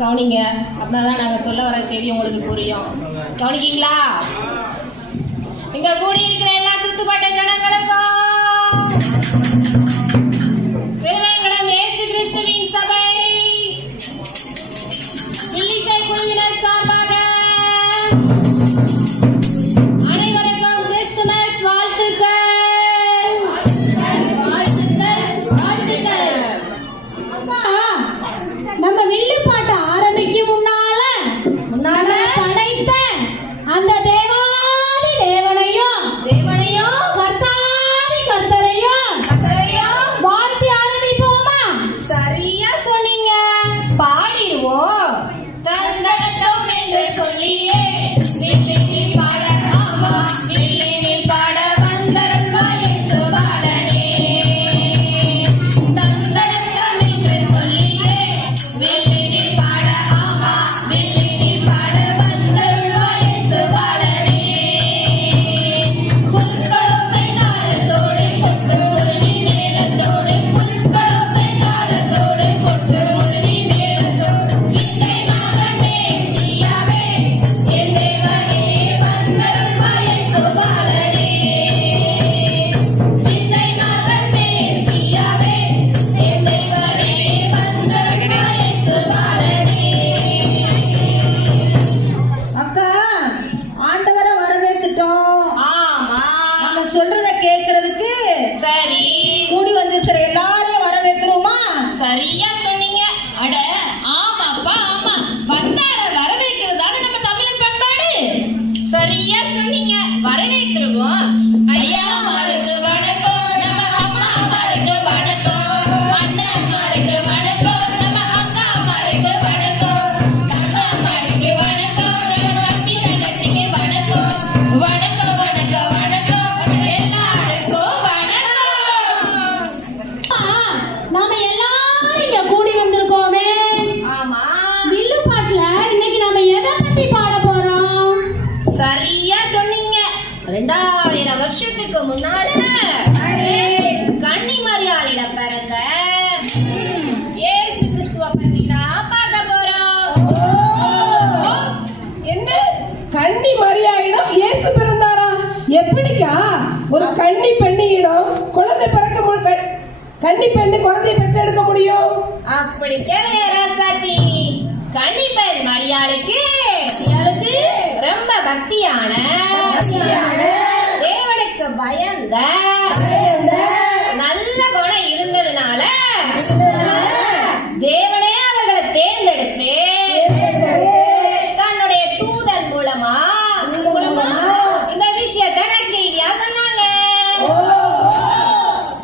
கவனிங்க. அப்படின்னாதான் நாங்க சொல்ல வர செய்தி உங்களுக்கு புரியும். கவனிக்கீங்களா? இங்க கூடி இருக்கிற எல்லா சுத்துப்பட்ட ஜனங்களுக்கும் திருவேங்கடம் இயேசு கிறிஸ்துவின் சபை இல்லிசை குழுவினர் சார்பாக அனைவருக்கும் கிறிஸ்துமஸ் வாழ்த்துக்கள். நம்ம வில்லுப்பாட்டை ஆரம்பிக்கும் முன்னால படைத்த அந்த தேவாதி தேவனையும் கர்த்தரையும் வாழ்த்தி ஆரம்பிப்போமா? சரியா சொன்னீங்க. பாடிடுவோம். தந்தனத்தோம் என்று சொல்லியே வில்லினில் பாட ஆமா வில்லினில் பாட வந்தருள்வா இயேசு பாலனே. தந்தனத்தோம் என்று சொல்லியே வில்லினில் பாட ஆமா வில்லினில் பாட வந்தருள்வா இயேசு பாலனே. புதுக்களோசை தாளத்தோடு கொட்டு முருகி மேளத்தோடு புதுக்களோசை தாளத்தோடு கொட்டு முருகி மேளத்தோடு வித்தை மகனே சியாவே என் தேவனே வந்தருள்வா இயேசு பாலனே. வித்தை மகனே சியாவே என் தேவனே வந்தருள்வா இயேசு பாலனே. அக்கா, ஆண்டவரை வரவேற்றுட்டோம். ஆமா நம்ம சொல்றத கேட்கறதுக்கு சரி கூடி வந்திருக்கிற எல்லாரையும் வரவேற்றுருமா? சரியா சொன்னீங்க. அட ஆமாப்பா ஆமா வந்தார வரவேற்கிறதான நம்ம தமிழர் பண்பாடு. சரியா சொன்னீங்க. வரவேற்றுவோம். ஐயாமாருக்கு வணக்கம், நம்ம அம்மாமாருக்கு வணக்கம், அண்ணாமாருக்கு வணக்கம், நம்ம அக்காமாருக்கு வணக்கம், தங்கம்மாருக்கு வணக்கம், நம்ம தம்பி தங்கச்சிக்கு வணக்கம். வணக்கம் வணக்கம் வணக்கம் எல்லாருக்கும் வணக்கம். நாம எல்லாரும் இங்க கூடி வந்திருக்கோமே. ஆமா வில்லுப்பாட்டுல இன்னைக்கு நம்ம எதை பத்தி பாட போறோம்? சரியா சொன்னீங்க. 2000 வருஷத்துக்கு முன்னால கன்னி மரியாளிடம் பிறந்த இயேசு கிறிஸ்துவ பத்தி தான் பார்க்க போறோம். என்ன கன்னி மரியாயிடம் இயேசு பிறந்தாரா? எப்படிக்கா ஒரு கன்னி பெண்ணியிடம் குழந்தை பிறக்க கன்னி பெண்ணு குழந்தை பெற்றெடுக்க முடியும்? அப்படி கேளைய ராசாத்தி. கன்னி பெண் மரியாளுக்கு ரொம்ப பக்தியான தேவனுக்கு பயந்த நல்ல குணம் இருந்ததுனால தேவனே அவர்களை தேர்ந்தெடுத்து தன்னுடைய தூதன் மூலமா இந்த விஷயத்தை நற்செய்தியா சொன்னாங்க.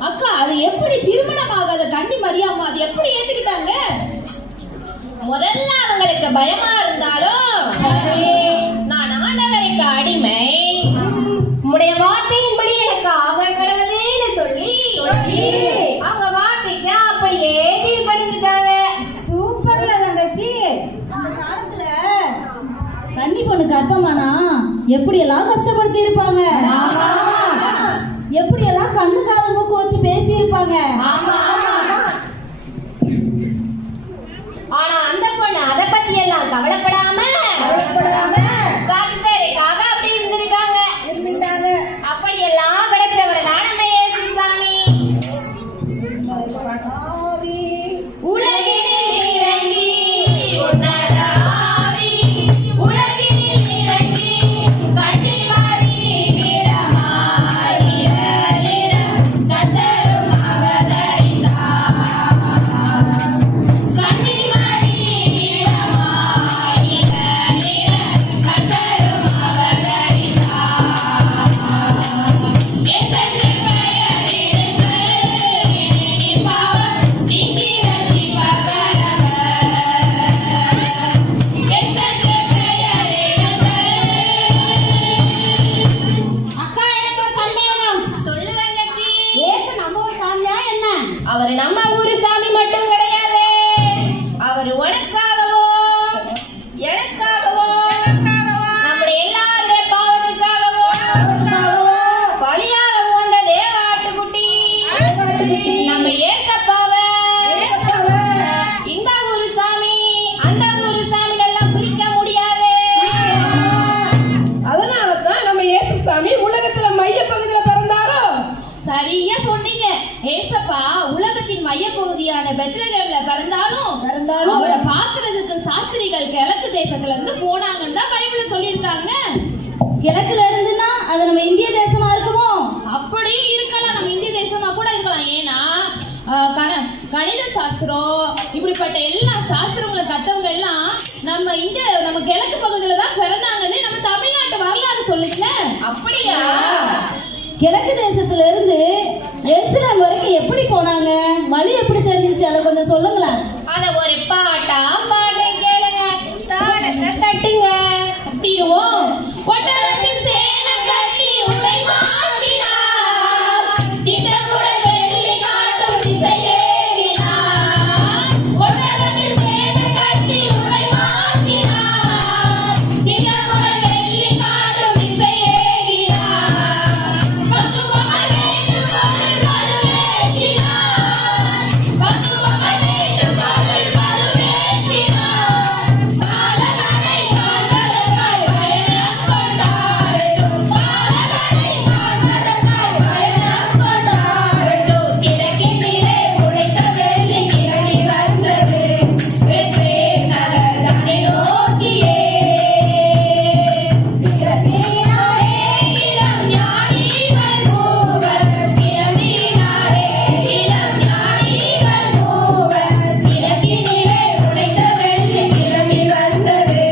அக்கா, அது எப்படி திருமணம் ஆகாத கன்னி மரியாமா அது எப்படி ஏத்துக்கிட்டாங்க? முதல்ல அவங்களுக்கு பயமா இருந்தாலும் நான் ஆண்டவருக்கு அடிமை, உம்முடைய வார்த்தையின்படி எனக்கு ஆக கடவுளேன்னு சொல்லி அவங்க வார்த்தைக்கு அப்படியே கீழ்படிஞ்சிட்டாங்க. சூப்பர்ல தங்கச்சி. அந்த காலத்துல கன்னி பொண்ணு கர்ப்பமானா எப்படி எல்லாம் கஷ்டப்படுத்தி இருப்பாங்க, எப்படி எல்லாம் கண்ணு காது மூக்கு வச்சு பேசி இருப்பாங்க. ஆனா அந்த பொண்ணு அதை பத்தி எல்லாம் கவலைப்படாம கர்த்தருக்காக அப்படி இருந்திருக்காங்க. அப்படியெல்லாம் கிடைச்சவர் நம்ம இயேசு சாமி. உலகினில் இறங்கி உன்னத ஆவி, உலகினில் இறங்கி கன்னி மரியிடம் கர்த்தரும் அவதரித்தார். கன்னி மரியிடம் கர்த்தரும் அவதரித்தார். எத்தனை பெயரிடுங்கள் பாவம் நீங்கிற சிவபரவர். எத்தனை பெயரிடுங்கள். அக்கா, எனக்கு ஒரு சந்தேகம். சொல்லு தங்கச்சி. ஏசு நம்ம ஒரு சாமியா என்ன? அவர் நம்ம ஊரு சாமி மட்டும் கிடையாது. அவர் உனக்காகவோ எனக்காகவோ நம்முடைய எல்லாருடைய பாவத்துக்காகவோ பலியாக வந்த தேவ ஆட்டுக்குட்டி நம்ம ஏசப்பாவை இந்த ஊரு சாமி வந்தாலும் அவரை பாக்குறதுக்கு சாஸ்திரிகள் கிழக்கு தேசத்துல இருந்து போனாங்கன்னு தான் பைபிள்ல சொல்லியிருக்காங்க. கிழக்குல இருந்துன்னா அது நம்ம இந்திய தேசமா இருக்குமோ? அப்படியும் இருக்கலாம், நம்ம இந்திய தேசமா கூட இருக்கலாம். ஏன்னா கணித சாஸ்திரம் இப்படிப்பட்ட எல்லா சாஸ்திரங்களை கத்தவங்க எல்லாம் நம்ம கிழக்கு பகுதியில தான் பிறந்தாங்கன்னு நம்ம தமிழ்நாட்டு வரலாறு சொல்லுதுல. அப்படியா? கிழக்கு தேசத்துல இருந்து எருசலேம் வரைக்கும் எப்படி போனாங்க? வழி எப்படி தெரிஞ்சிச்சு? அதை கொஞ்சம் சொல்லுங்களேன். அத ஒரு பாட்டா பாடுறேன் கேளுங்க. தாடத்தை தட்டுங்க. கட்டிடுவோம். ஒட்டகத்தில் சேணம் கட்டி உடை மாட்டினார், திட்டமுடன் வெள்ளி காட்டும் திசையேறினார். ஒட்டகத்தில் சேணம் கட்டி உடை மாட்டினார், திட்டமுடன் வெள்ளி காட்டும் திசையேறினார். பத்துவமாய் வேண்டும் பொருள் பழுவேற்றினார், பத்துவமாய் வேண்டும் பொருள் பழுவேற்றினார். பாலகனை காண்பதற்காய் பயணம் கொண்டாரெடும், பாலகனை காண்பதற்காய் பயணம் கொண்டாரெடும். கிழக்கினிலே உழைத்த வெள்ளி கிளம்பி வந்தது, பெத்லேம் நகர் தன்னை நோக்கியே. கிளம்பினாரே இளம் ஞானிகள் மூவர், கிளம்பினாரே இளம் ஞானிகள் மூவர். கிழக்கினிலே உழைத்த வெள்ளி கிளம்பி வந்தது,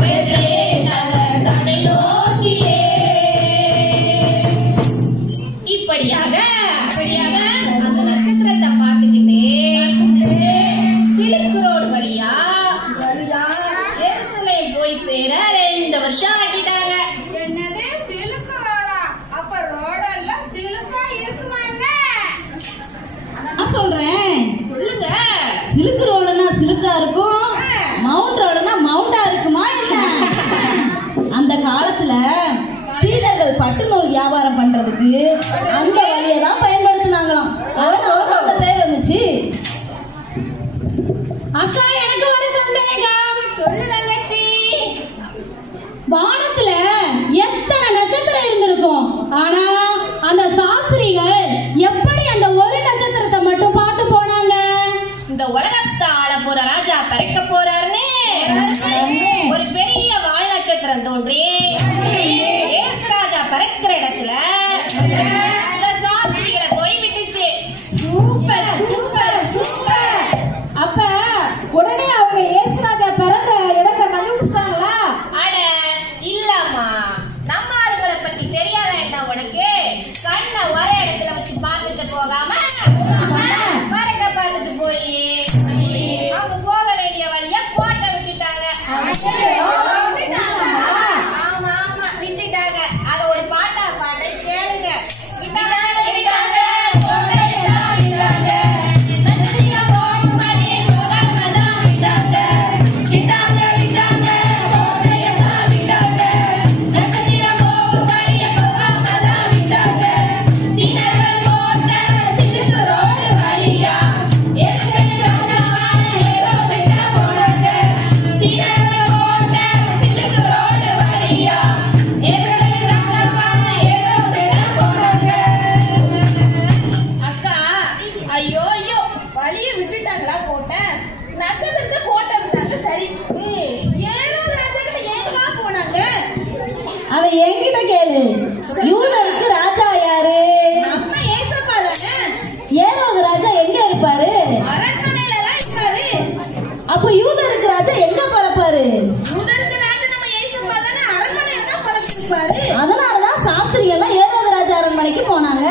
பெத்லேம் நகர் தன்னை நோக்கியே. இப்படியாக அந்த நட்சத்திரத்தை பார்த்துக்கிட்டே சில்க் ரோடு வழியா எருசலேம் போய் சேர 2 வருஷம் ஆக்கிட்டாங்க. என்னது சிலுக்கு ரோடா? அப்ப ரோடெல்லாம் சிலுக்கா இருக்குமாங்க? நான் சொல்றேன், சொல்லுங்க. சிலுக்கு ரோடுனா சிலுக்கா இருக்கும், மவுண்ட் ரோடுனா மவுண்டா இருக்குமா என்ன? அந்த காலத்துல சீனர்கள் பட்டு நூல் வியாபாரம் பண்றதுக்கு அந்த வழியை தான் பயன்படுத்தினாங்களாம். அதனால அந்த பேர் வந்துச்சு. அக்கா, எனக்கு ஒரு சந்தேகம். சொல்லு தங்கச்சி. வானத்துல எத்தனை நட்சத்திரம் இருந்திருக்கும், ஆனா அந்த சாஸ்திரிகள் எப்படி அந்த ஒரு நட்சத்திரத்தை மட்டும் பார்த்து போனாங்க? இந்த உலகத்தை ஆள போற ராஜா பிறக்க போறாருன்னு ஒரு பெரிய வால் நட்சத்திரம் தோன்றி ஏசு ராஜா பிறக்கிற இடத்துல இந்த சாஸ்திரிகளை போய் விட்டுச்சு. Super super super. அப்ப உடனே அவங்க ஏசுராஜா பிறந்த இடத்தை கண்டுபிடிச்சிட்டாங்களா? அட இல்லம்மா, நம்ம ஆளுங்களை பத்தி தெரியாத என்ன உனக்கு? கண்ணை ஒரே இடத்துல வச்சு பார்த்துட்டு போகாம பறக்க பார்த்துட்டு போய் அவங்க போக வேண்டிய வழிய கோட்டை விட்டுட்டாங்க. ஆமா ஆமா விட்டுட்டாங்க. அத ஒரு பாட்டா பாட்டை கேளுங்க. விட்டாங்க விட்டாங்க கோட்டையெல்லாம் விட்டாங்க, நட்சத்திரம் போடும் வழியை போகாமதான் விட்டாங்க. விட்டாங்க விட்டாங்க கோட்டையெல்லாம் விட்டாங்க, நட்சத்திரம் போகும் வழியை போகாமதான் விட்டாங்க. சீனர்கள் போட்ட சிலுக்கு ரோடு வழியா எருசலேம் ராஜாவான ஹேரோதுட்ட போனாங்க. சீனர்கள் போட்ட சிலுக்கு ரோடு வழியா எருசலேம் ராஜாவான ஹேரோதுட்ட போனாங்க. அக்கா, ஐயோ ஐயோ, வழிய விட்டுட்டாங்களா? கோட்டை நட்சத்திரத்தை கோட்டை விட்டாங்க. சரி, ஏரோது ராஜாக்கிட்ட ஏங்கா போனாங்க? அதை என்கிட்ட கேளு. யூதருக்கு ராஜா யாரு? நம்ம ஏசப்பா தானே. ஏரோது ராஜா எங்க இருப்பாரு? அரண்மனையில எல்லாம் இருக்காரு. அப்ப யூதருக்கு ராஜா எங்க பறப்பாரு? முதற்கு ராஜா நம்ம ஏசப்பா தானே, அரண்மனையில தான் பறந்திருப்பாரு. அதனாலதான் சாஸ்திரிகள்லாம் ஏரோது ராஜா அரண்மனைக்கு போனாங்க.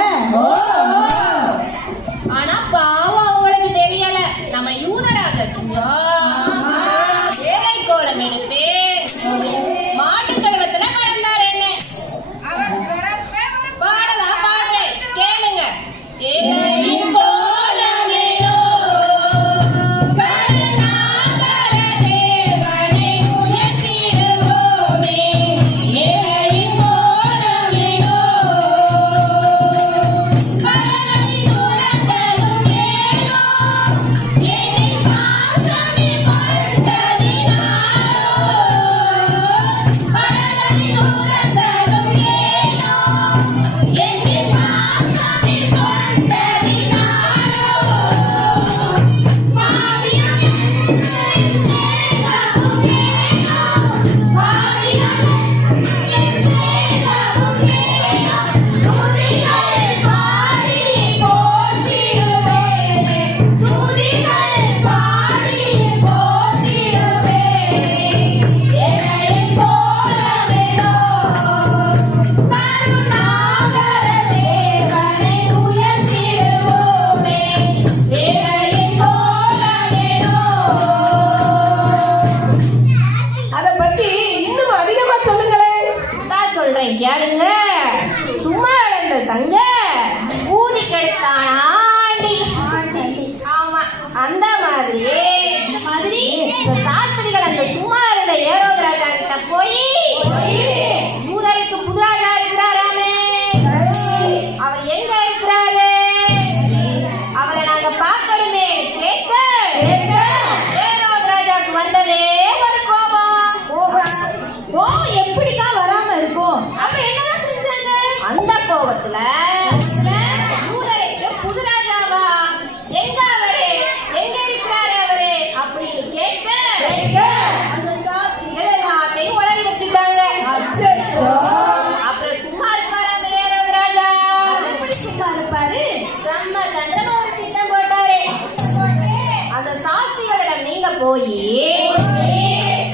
ஆனா பாவம் அவங்களுக்கு தெரியல. நம்ம யூதராஜ சிங்கம் வேலை கோலம் எடுத்து மாட்டு கழுவத்துல கடந்தார். என்ன அவர்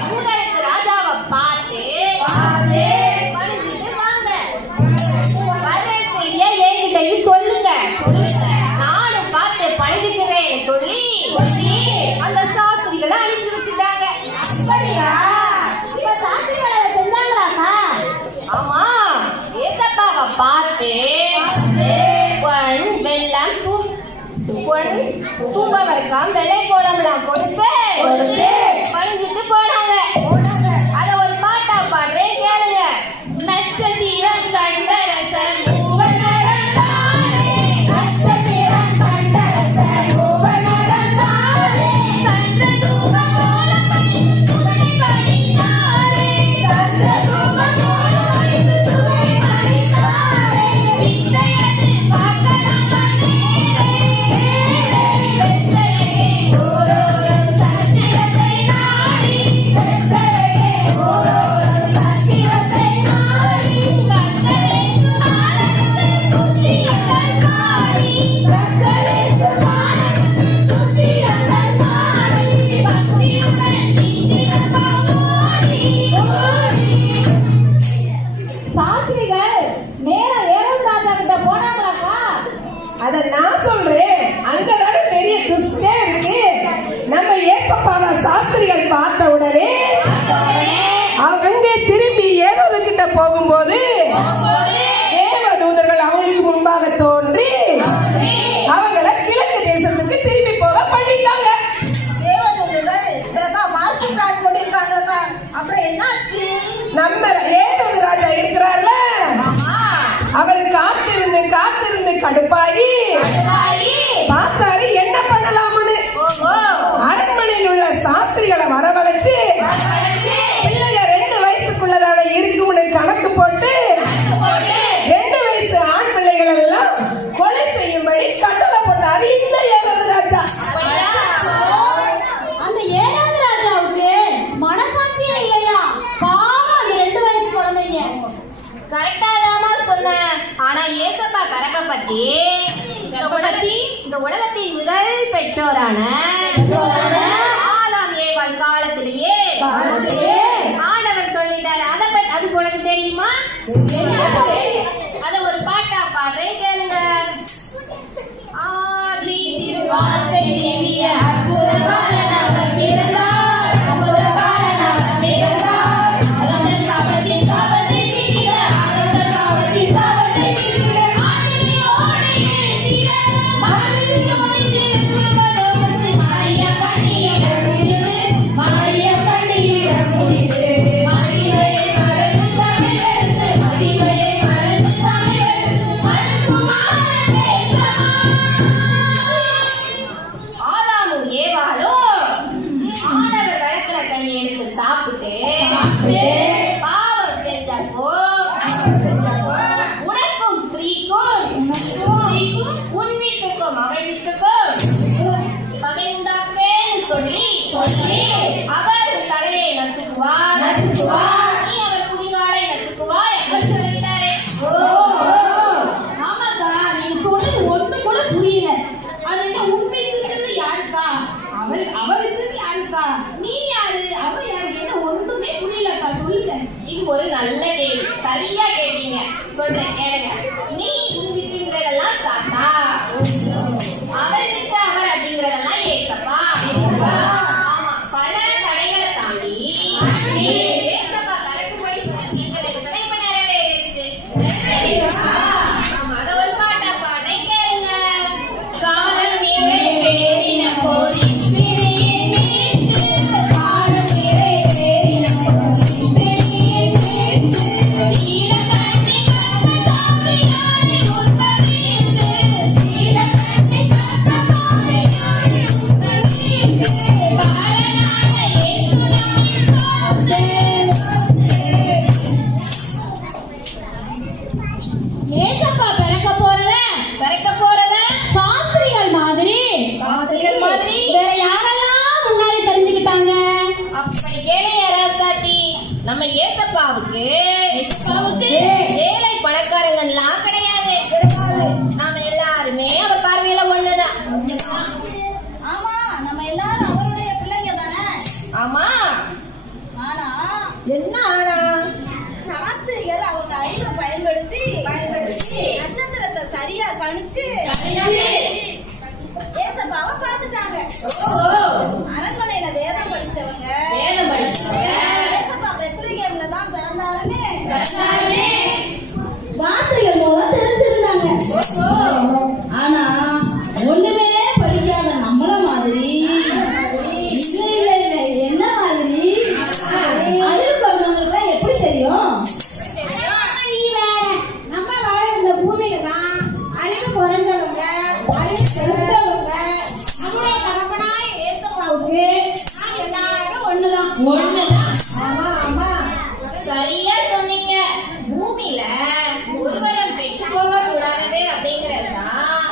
யூதருக்கு ராஜாவை பார்த்து பணிஞ்சுட்டு வாங்க. வர்ற செய்தியை என்கிட்டயும் சொல்லுங்க. நானும் பார்த்து பணிஞ்சுக்கிறேன்னு சொல்லி அந்த சாஸ்திரிகளை அனுப்பி வச்சுட்டாங்க. அப்படியா? இப்ப சாஸ்திரிகளை செஞ்சாங்களாக்கா? ஆமா, ஏசப்பாவை பார்த்து பொன் வெள்ளம் தூம்பவர்க்காம் வெள்ளை கோலம்லாம் கொடுத்து பணிஞ்சிட்டு போனாங்க. அத ஒரு பாட்டா பாடுறேன், கேளுங்க. நட்சத்திரம் கண்டரசன் மூவர் நடந்தாரே. நட்சத்திரம் கண்டரசன் மூவர் நடந்தாரே. சந்திரதூப கோலம் வைத்து சுடரை பணிந்தாரே. சந்திரதூப கோலம் வைத்து சுடரை பணிந்தாரே. வித்தையது பார்க்கலாம் கண்ணீரே. வெத்தலையே ஊரோரம் சத்தியத்தை நாடி. வெத்தலையே ஊரோரம் சத்தியத்தை நாடி. கத்தரேசு மானத்தை சுத்தியங்கள் பாடி. கத்தரேசு மானத்தை சுத்தியங்கள் பாடி. பக்தியுடன் நீதிடமாம் ஓடி. சாஸ்திரிகள் நேரா ஏரோது ராஜா கிட்ட போனாங்களாக்கா? அத நான் சொல்றேன். அங்கதான பெரிய ட்விஸ்டே இருக்கு. நம்ம ஏசப்பாவை சாஸ்திரிகள் பார்த்த உடனே அங்கே திரும்பி ஏரோது கிட்ட போகும்போது தேவதூதர்கள் அவங்களுக்கு முன்பாக தோன்றி அவங்கள கிழக்கு தேசத்துக்கு திரும்பி போக பண்ணிட்டாங்க. அப்புறம் என்னாச்சு? நம்ம ஏரோது ராஜா இருக்கிறார்ல, அவர் காத்திருந்து காத்திருந்து கடுப்பாகி பார்த்தாரு என்ன பண்ணலாம்னு. அரண்மனையில் உள்ள சாஸ்திரிகளை வரவழைச்சு பிள்ளைங்க 2 வயசுக்குள்ளதான இருக்கும்னு கணக்கு போட்டு 2 வயசு ஆண் பிள்ளைகள் எல்லாம் கொலை செய்யும்படி கட்டளை போட்டாரு இந்த ஏரோது ராஜா. அந்த ஏழாவது ராஜாவுக்கு மனசாட்சியே இல்லையா? பாவம் அந்த 2 வயசு குழந்தைங்க. கரெக்டா தாமா சொன்னேன். ஆனா ஏசப்பா பிறக்க பத்தி இந்த உலகத்தின் முதல் பெற்றோரான ஆதாம் ஏவாள் காலத்திலேயே ஆண்டவர் சொல்லிட்டாரு. அது உனக்கு தெரியுமா? அத ஒரு பாட்டா பாடுறேன், கேளுங்க. ஆதி வார்த்தை தேவிய அற்புத பாலனவர் பிறந்தார். அற்புத பாலனவர் பிறந்தார். அகந்த சாபத்தை சாபத்தை நீக்கிட. அகந்த சாபத்தை சாபத்தை நீக்கிட. ஆதியோடு எழுந்திட. மறுபடி நோய்ந்து சுபதோமத்து மரியா கண்ணியிடம் இருந்து. மரியா கண்ணியிடம் இருந்து. மகிமையை மறந்து தமிழ் எடுத்து. மகிமையை மறந்து தமிழ் எடுத்து. மறுக்குமாறு ஆதாமும் ஏவாளும் ஆண்டவர் வளர்க்கிற கனி எடுத்து சாப்பிட்டு பாவம் செஞ்சப்போ உனக்கும் ஸ்திரீக்கும் உன் வீட்டுக்கும் அவள் வீட்டுக்கும் பகை உண்டாப்பேன்னு சொல்லி அவர் உன் தலையை நசுக்குவார், நீ அவர் குதிகாலை நசுக்குவாய் என்று சொல்லிட்டாரே. ஆமாக்கா, நீங்க சொன்னது ஒண்ணு கூட புரியல. அது என்ன உண்மை இருக்கிறது யாருக்கா? அவ இருக்கிறது யாருக்கா? நீ யாரு? அவ யாருக்கு? என்ன ஒண்ணுமே புரியலக்கா, சொல்லுங்க. இது ஒரு நல்ல கேள்வி, சரியா கேட்டீங்க. சொல்றேன், கேளுங்க. நீ இது வித்துங்கிறதெல்லாம் சாத்தா, அவர் வித்து அவர் அப்படிங்கிறதெல்லாம் ஏசப்பா. ஆமா, பல தடைகளை தாண்டி ஏசப்பா கரெக்ட்படி சொன்ன இப்ப நிறைவேறிடுச்சு. ஆமா, அத ஒரு பாட்டா பாடுறேன், கேளுங்க. காலம் நிறைவேறின போது திரையின் மீது. காலம் நிறைவேறின போது திரையின் மீது. நீலக்கண்ணி கண்ணதாமியானை உற்பவித்து. நீலக்கண்ணி என்ன ஆனா சாஸ்திரிகள் அவங்க அறிவை பயன்படுத்தி நட்சத்திரத்தை சரியா கணிச்சு ஏசப்பாவை பார்த்துட்டாங்க. அரண்மனையில வேதம் படிச்சவங்க ஏசப்பா பெத்லகேம்ல தான் பிறந்தாருன்னு வார்த்தைகள் மூலம் தெரிஞ்சிருந்தாங்க. ஆனா ஒண்ணுமே படிக்காத நம்மள மாதிரி இல்ல என்ன மாதிரி அறிவு பண்ணவங்களுக்கு எப்படி தெரியும்? நம்ம வாழ இந்த பூமியில தான் அறிவு குறைஞ்சவங்க அறிவு தெரிஞ்சவங்க நம்முடைய தகப்பனாய் ஏசப்பாவுக்கு எல்லாரும் ஒண்ணுதான். ஆமா சரியா சொன்னீங்க. பூமியில ஒருவரும் பெற்று போக கூடாது அப்படிங்கறதுதான்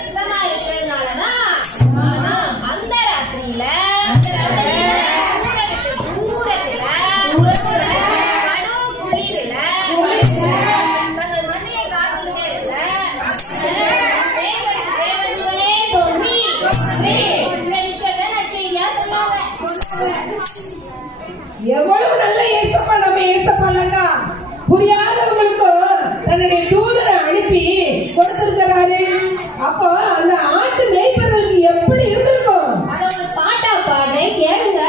சுத்தமா இருக்கிறதுனாலதான் அந்த ராத்திரியில தூரத்துல கடும் குளிர்ல தங்கள் மந்தையை காத்துக்கிட்டே இருந்த தேவதூதனே தோன்றி இந்த விஷயத்தை நற்செய்தியா சொன்னாங்க. எவ்வளவு நல்ல ஏசப்பா நம்ம ஏசப்பாலக்கா. புரியாதவங்களுக்கு தன்னுடைய தூதரை அனுப்பி கொடுத்திருக்கிறாரு. அப்போ அந்த ஆட்டு மேய்ப்பவர்களுக்கு எப்படி இருந்திருக்கும்? அத ஒரு பாட்டா பாடுறேன் கேளுங்க.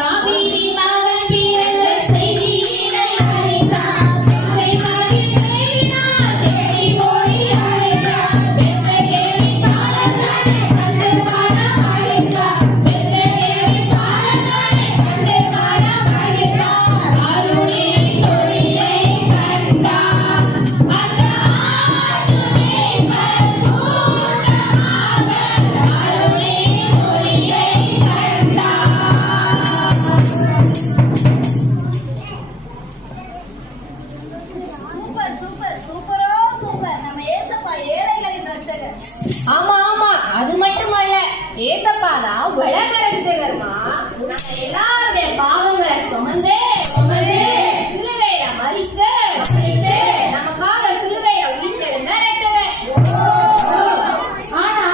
தாவீதின் மகன் பிறந்த செய்தியினை அறிந்தார். இசைமகிழ் தேடினார், தேடி ஓடி அழைத்தார். பெத்லகேமின் பாலகனை கண்டு காண மகிழ்ந்தார். பெத்லகேமின் பாலகனை கண்டு காண மகிழ்ந்தார். அருளின் ஒளியை கண்டார். அந்த ஆட்டு மேய்ப்பர் கூட்டமாக அருளின் ஒளியை கண்டார். சூப்பர் நம்ம ஏசப்பா ஏழைகளின் ரட்சகர். ஆமா ஆமா, அது மட்டுமல்ல, ஏசப்பாதான் உலக ரட்சகர்மா. நம்ம எல்லாருடைய பாவங்களை சுமந்து சிலுவையில மரித்து நமக்காக சிலுவையில உயிர்த்தெழுந்த ரட்சகர். ஆனா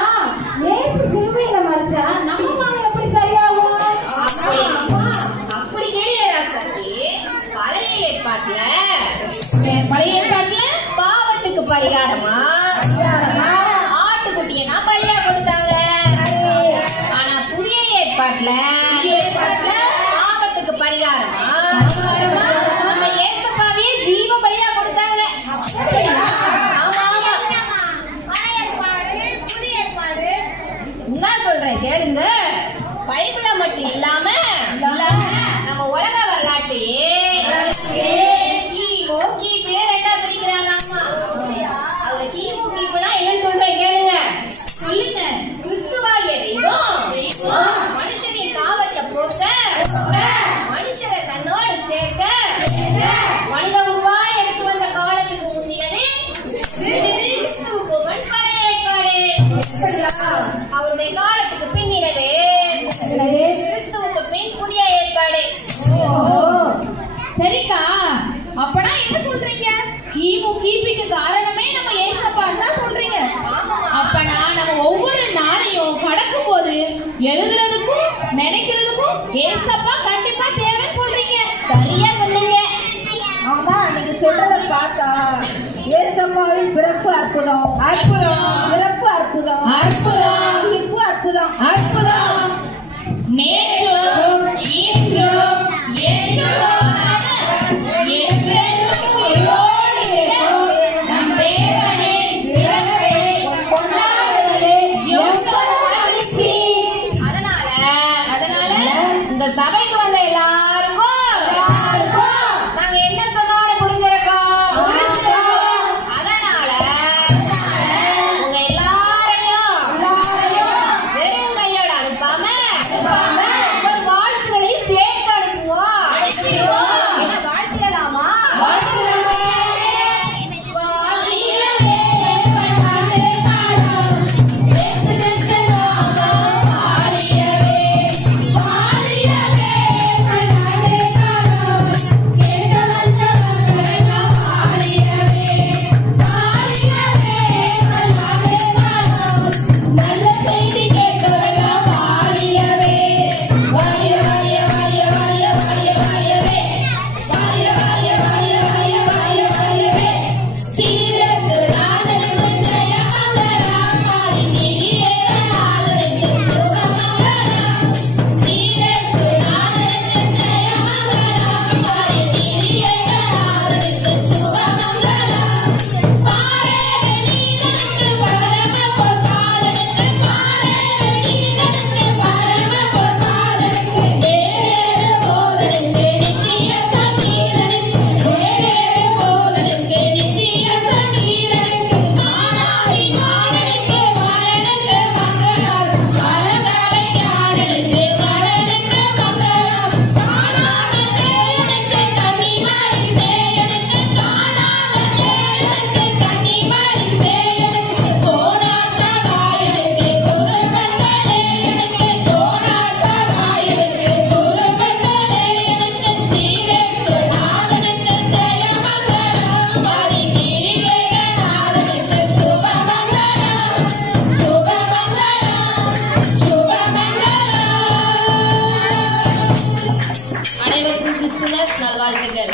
ஏசு சிலுவையில மரிச்சா நம்ம பாவம் எப்படி சரியாகும்? அப்படி கிடையாது சக்தி. பழைய ஏற்பாட்டுல பாவத்துக்கு பரிகாரமா ஆட்டுக்குட்டியை தான் பலியா கொடுத்தாங்க. ஆனா புதிய ஏற்பாட்டுல பாவத்துக்கு பரிகாரமா நம்ம ஏசப்பாவையே ஜீவ பலியா கொடுத்தாங்க. ஆமா ஆமா, என்ன சொல்றேன் கேளுங்க. பைபிள மட்டும் இல்லாம நம்ம உலக வரலாற்றையே கிமு கிபில ரெண்டா பிரிக்கிறாங்க. அதுல கிமு கிபுனா என்னன்னு சொல்றேன் கேளுங்க. சொல்லுங்க. கிறிஸ்துவாகிய தெய்வம் மனுஷனின் பாவத்தை போக்க மனுஷரை தன்னோடு சேர்க்க மனித உருவாய் எடுத்து வந்த காலத்துக்கு முந்தினது கிறிஸ்துவுக்கு முன் பழைய ஏற்பாடு. அவருடைய காலத்துக்கு பின்னினது கிறிஸ்துவுக்கு பின் புதிய ஏற்பாடு. சரிக்கா, அப்பனா என்ன சொல்றீங்க? கிமு கிபிக்கு காரணமே நம்ம ஏசப்பான்னு தான் சொல்றீங்க. அப்பனா நம்ம ஒவ்வொரு நாளையும் கடக்கும் போது எழுதுறதுக்கும் நினைக்கிறதுக்கும் ஏசப்பா கண்டிப்பா தேவைன்னு சொல்றீங்க. சரியா சொன்னீங்க. ஆமா, நீங்க சொல்றத பார்த்தா ஏசப்பாவின் பிறப்பு அற்புதம், பிறப்பு அற்புதம், உயிர்ப்பு அற்புதம். நேற்றும் இன்றும் என்றுமாக என்றென்றும் உயிரோடு இருக்கும் நம் தேவனின் பிறப்பை கொண்டாடுவதிலே எவ்வளவு மகிழ்ச்சி. அதனால இந்த சபைக்கு வந்த எல்லாருக்கும் நாங்க என்ன சொன்னாலும் புரிஞ்சிருக்கோம். அதனால உங்க எல்லாரையும் வெறும் கையோட அனுப்பாம ஒரு வாழ்த்துக்களையும் சேர்த்து அனுப்புவோம். என்ன வாழ்த்துக்கலாமா? வாழியவே கிறிஸ்துமஸ் நல்வாழ்த்துக்கள்.